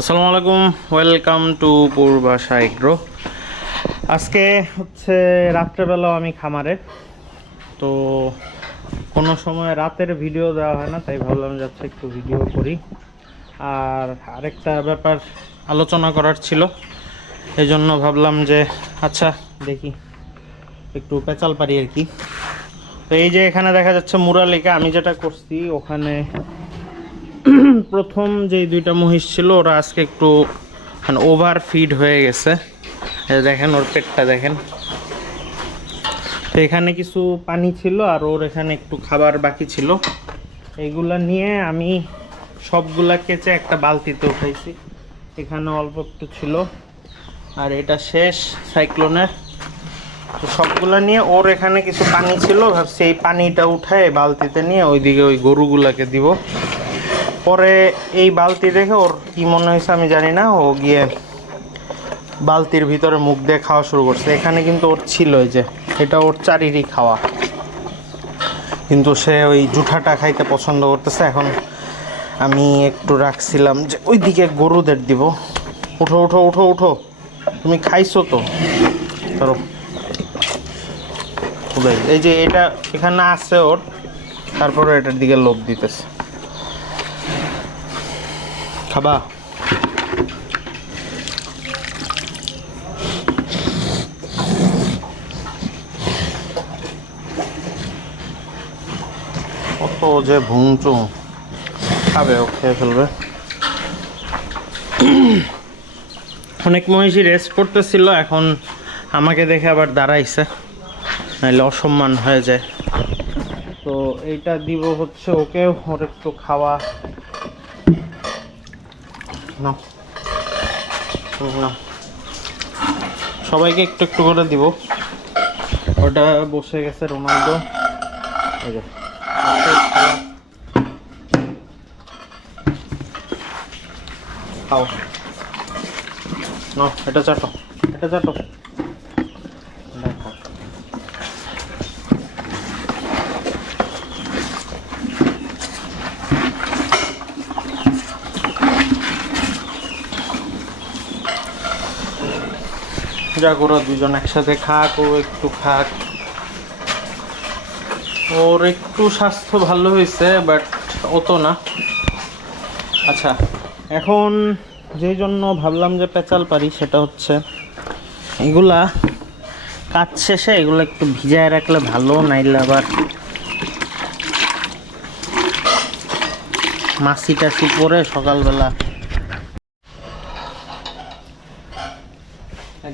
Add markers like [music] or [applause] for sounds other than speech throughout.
আসসালামু আলাইকুম, welcome to Purbasha agro. আজকে হচ্ছে রাত্রেবেলাও আমি খামারে, তো কোনো সময় রাতের ভিডিও দেওয়া হয় না, তাই ভাবলাম যাচ্ছে একটু ভিডিও করি। আর আরেকটা ব্যাপার আলোচনা করার ছিল এই জন্য ভাবলাম যে আচ্ছা দেখি, একটু পেঁচাল পারি আর কি। তো এই যে এখানে দেখা যাচ্ছে মুরালিকা, আমি যেটা করছি, ওখানে [clears throat] প্রথম যে দুইটা মহিষ ছিল, ওরা আজকে একটু মানে ওভার ফিড হয়ে গেছে। দেখেন, ওর পেটটা দেখেন। তো এখানে কিছু পানি ছিল আর ওর এখানে একটু খাবার বাকি ছিল। এইগুলা নিয়ে আমি সবগুলা কেচে একটা বালতিতে উঠাইছি। এখানে অল্প একটু ছিল। আর এটা শেষ সাইক্লোনের। তো সবগুলা নিয়ে ওর এখানে কিছু পানি ছিল। ভাবছি এই পানিটা উঠায় বালতিতে নিয়ে ওইদিকে ওই গরুগুলাকে দিব। পরে এই বালতি দেখে ওর কি মনে হয়েছে আমি জানি না, ও গিয়ে বালতির ভিতরে মুখ দিয়ে খাওয়া শুরু করছে। এখানে কিন্তু ওর ছিল যে, এটা ওর চারিরই খাওয়া। কিন্তু সে ওই জুঠাটা খাইতে পছন্দ করতেছে। এখন আমি একটু রাখছিলাম যে ওইদিকে গরুদের দিব। উঠো উঠো উঠো উঠো। তুমি খাইছো তো? ধরো। এই যে এটা এখানে আছে ওর, তারপরে এটার দিকে লোভ দিতেছে। খাবা। কত যে ভুংচু খাবে ও, খেয়ে ফেলবে। অনেক মহিষী রেস্ট করতেছিল, এখন আমাকে দেখে আবার দাঁড়াইছে। নাহলে অসম্মান হয়ে যায়। তো এইটা দিব হচ্ছে ওকে, ওর একটু খাওয়া। নাও। হুম, সবাইকে একটু একটু করে দিব। ওটা বসে গেছে খাও। নাও এটা চাটো এটা চাটো। যাক ওরা দুজন একসাথে খাক, ও একটু খাক। ওর একটু স্বাস্থ্য ভালো হয়েছে বাট অত না। আচ্ছা এখন যেই জন্য ভাবলাম যে পেঁচাল পারি, সেটা হচ্ছে এগুলা কাজ শেষে এগুলো একটু ভিজায় রাখলে ভালো, নাইলে আবার মাসি টাসি পরে সকালবেলা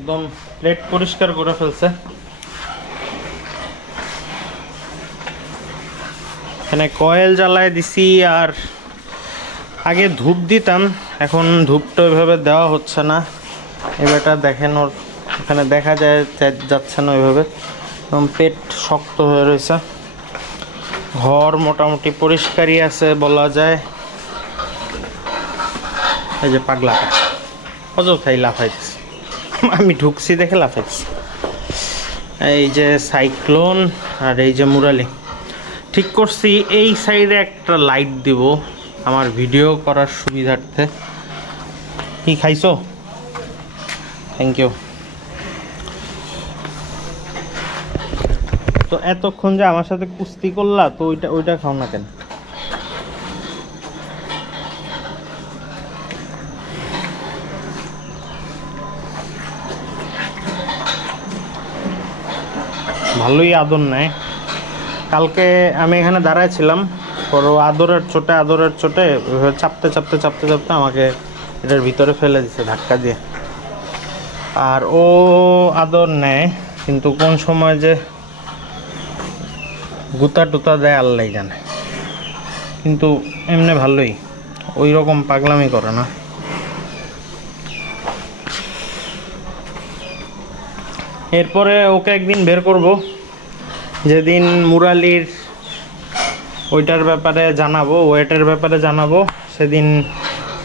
একদম প্লেট পরিষ্কার করে ফেলছে। এখানে কয়েল জ্বালায় দিছি আর আগে ধূপ দিতাম, এখন ধূপটা ওইভাবে দেওয়া হচ্ছে না। এবারটা দেখেন ওর, এখানে দেখা যায় যাচ্ছে না ওইভাবে। এবং পেট শক্ত হয়ে রয়েছে। ঘর মোটামুটি পরিষ্কারই আছে বলা যায়। এই যে পাগলাটা অযথাই লাফাইতেছে। আমি ঢুকছি দেখে লাফাইছি এই যে সাইক্লোন আর এই যে মুরালি। ঠিক করছি, এই সাইডে একটা লাইট দিব আমার ভিডিও করার সুবিধার্থে। কি খাইছো? থ্যাংক ইউ তো এতক্ষণ যে আমার সাথে কুস্তি করলা, তো ওইটা ওইটা খাও না কেন? ভালোই আদর নেয়। কালকে আমি এখানে দাঁড়ায় ছিলাম, পর ও আদরের চোটে, আদরের ওইভাবে চাপতে চাপতে চাপতে চাপতে আমাকে এটার ভিতরে ফেলে দিছে, ধাক্কা দিয়ে। আর ও আদর নেয়, কিন্তু কোন সময় যে গুতা টুতা দেয় আল্লাহ জানে। কিন্তু এমনি ভালোই ওই রকম পাগলামি করে না। এরপরে ওকে একদিন বের করব যেদিন মুরালির ওইটার ব্যাপারে জানাব ওয়েটের ব্যাপারে জানাব সেদিন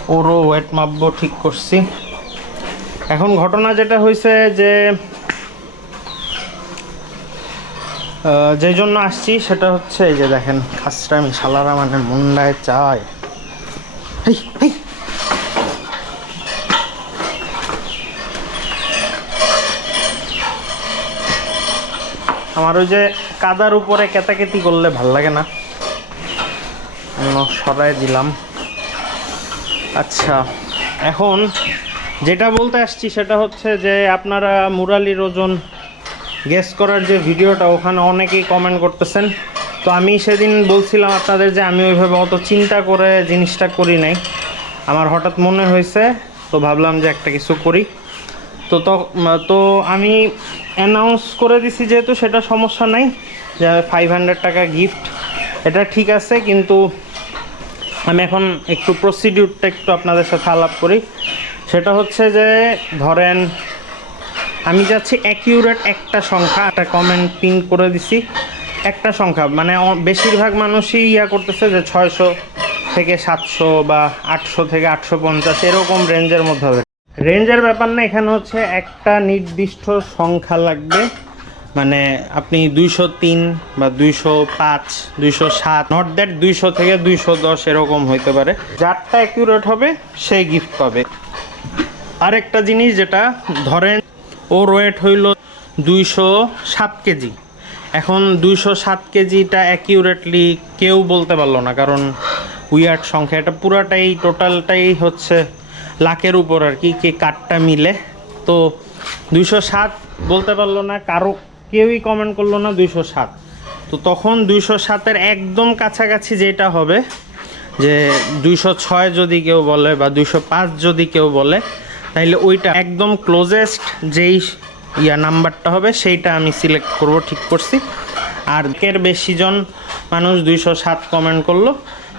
ওরও ওয়েট মাপবো ঠিক করছি এখন ঘটনা যেটা হয়েছে যে যে জন্য আসছি সেটা হচ্ছে এই যে দেখেন খাসটা আমি শালারা মানে মুন্ডায় চাই হেই, হেই। আমার ওই যে কাদার উপরে কেতাকেতি করলে ভালো লাগে না। সরাই দিলাম। আচ্ছা এখন যেটা বলতে আসছি সেটা হচ্ছে যে আপনারা মুরালির ওজন গেস করার যে ভিডিওটা, ওখানে অনেকেই কমেন্ট করতেছেন। তো আমি সেদিন বলছিলাম আপনাদের যে আমি ওইভাবে অত চিন্তা করে জিনিসটা করি নাই। আমার হঠাৎ মনে হয়েছে, তো ভাবলাম যে একটা কিছু করি। তো তো- আমি অ্যানাউন্স করে দিছি যেহেতু সেটা সমস্যা নাই। যে ফাইভ হান্ড্রেড টাকা গিফট এটা ঠিক আছে, কিন্তু আমি এখন একটু প্রসিডিউরটা একটু আপনাদের সাথে আলাপ করি। সেটা হচ্ছে যে, ধরেন আমি যাচ্ছি অ্যাকিউরেট একটা সংখ্যা, একটা কমেন্ট পিন করে দিছি। একটা সংখ্যা মানে বেশিরভাগ মানুষই ইয়া করতেছে যে ছয়শো থেকে সাতশো বা আটশো থেকে আটশো পঞ্চাশ, এরকম রেঞ্জের মধ্যে হবে। রেঞ্জের ব্যাপার না, এখানে হচ্ছে একটা নির্দিষ্ট সংখ্যা লাগবে। মানে আপনি দুইশো তিন বা দুইশো পাঁচ, দুইশো সাত নট দ্যাট দুইশো থেকে দুইশো দশ এরকম হইতে পারে। যারটা অ্যাকিউরেট হবে, সেই গিফট পাবে। আরেকটা জিনিস যেটা, ধরেন ওর ওয়েট হইল দুইশো সাত কেজি। এখন দুইশো সাত কেজিটা অ্যাকিউরেটলি কেউ বলতে পারল না, কারণ উইয়ার্ড সংখ্যা। এটা পুরাটাই টোটালটাই হচ্ছে লাখের উপর আর কি, কে কাঠটা মিলে। তো দুইশো সাত বলতে পারল না, কারও কেউই কমেন্ট করল না দুইশো সাত। তো তখন দুইশো সাতের একদম কাছাকাছি যেটা হবে, যে দুইশো ছয় যদি কেউ বলে বা দুইশো পাঁচ যদি কেউ বলে, তাইলে ওইটা একদম ক্লোজেস্ট যেই ইয়া নাম্বারটা হবে, সেইটা আমি সিলেক্ট করব, ঠিক করছি। আর এর বেশি জন মানুষ দুইশো সাত কমেন্ট করল।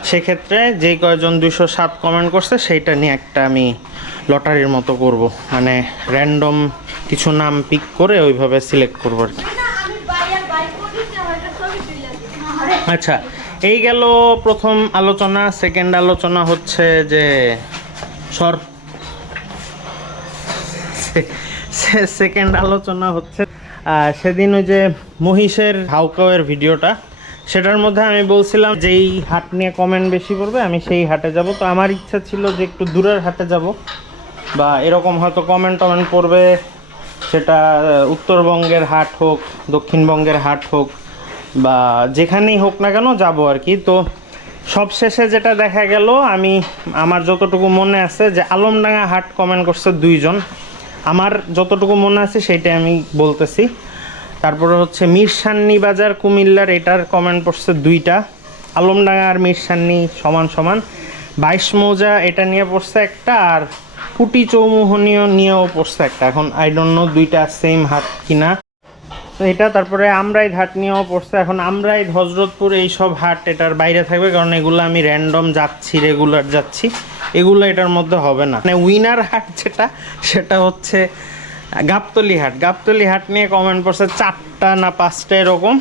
সেক্ষেত্রে যেই কয়জন দুইশো সাত কমেন্ট করছে সেইটা নিয়ে একটা আমি লটারির মতো করব। মানে র্যান্ডম কিছু নাম পিক করে ওইভাবে সিলেক্ট করব আর কি। আচ্ছা এই গেল প্রথম আলোচনা। সেকেন্ড আলোচনা হচ্ছে যে সর সেকেন্ড আলোচনা হচ্ছে সেদিন ওই যে মহিষের হাউকাওয়ের ভিডিওটা। সেটার মধ্যে আমি বলছিলাম যেই হাট নিয়ে কমেন্ট বেশি করবে, আমি সেই হাটে যাব। তো আমার ইচ্ছা ছিল যে একটু দূরের হাটে যাব, বা এরকম হয়তো কমেন্ট টমেন্ট করবে সেটা উত্তরবঙ্গের হাট হোক, দক্ষিণবঙ্গের হাট হোক, বা যেখানেই হোক না কেন যাব আর কি। তো সবশেষে যেটা দেখা গেল, আমি, আমার যতটুকু মনে আছে যে আলমডাঙ্গা হাট কমেন্ট করছে দুইজন। আমার যতটুকু মনে আছে সেইটাই আমি বলতেছি। তারপরে হচ্ছে মিরসান্নি বাজার, কুমিল্লার, এটার কমেন্ট পড়ছে দুইটা। আলমডাঙ্গা আর মিরসান্নি সমান সমান। বাইশ মৌজা এটা নিয়ে পড়ছে একটা, আর পুটি চৌমুহনীয় নিয়েও পড়ছে একটা। এখন আই ডোন্ট নো দুইটা সেম হাট কিনা। এটা তারপরে আমরাই হাট নিয়েও পড়ছে এখন আমরাই হজরতপুর এইসব হাট এটার বাইরে থাকবে, কারণ এগুলো আমি র্যান্ডম যাচ্ছি রেগুলার যাচ্ছি। এগুলো এটার মধ্যে হবে না। মানে উইনার হাট যেটা, সেটা হচ্ছে গাবতলি হাট গাবতলি হাট নিয়ে কমেন্ট করছে চারটা না পাঁচটা এরকম।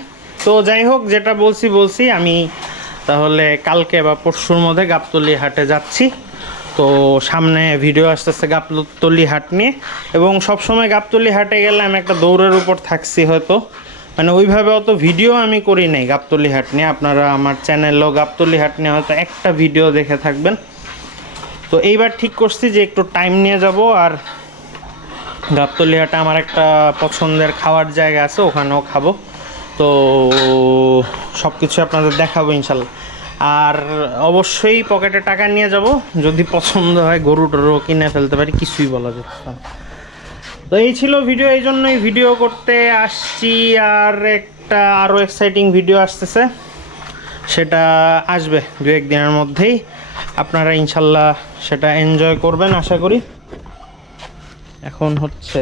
তো যাই হোক, যেটা বলছি বলছি। আমি তাহলে কালকে বা পরশুর মধ্যে গাবতলি হাটে যাচ্ছি। তো সামনে ভিডিও আসতেছে গাবতলি হাট নিয়ে। এবং সবসময় গাবতলি হাটে গেলে আমি একটা দৌড়ের উপর থাকছি হয়তো। মানে ওইভাবে অত ভিডিও আমি করি নাই গাবতলি হাট নিয়ে। আপনারা আমার চ্যানেলও গাবতলি হাট নিয়ে হয়তো একটা ভিডিও দেখে থাকবেন। তো এইবার ঠিক করছি যে একটু টাইম নিয়ে যাব। আর গাবতলি হাটে আমার একটা পছন্দের খাওয়ার জায়গা আছে, ওখানেও খাব। তো সব কিছু আপনাদের দেখাবো ইনশাল্লাহ। আর অবশ্যই পকেটে টাকা নিয়ে যাব, যদি পছন্দ হয় গরু টরু কিনে ফেলতে পারি, কিছুই বলা যাচ্ছে না। তো এই ছিল ভিডিও, এই জন্যই ভিডিও করতে আসছি, আর একটা আরও এক্সাইটিং ভিডিও আসতেছে। সেটা আসবে দু একদিনের মধ্যেই। আপনারা ইনশাল্লাহ সেটা এনজয় করবেন, আশা করি। এখন হচ্ছে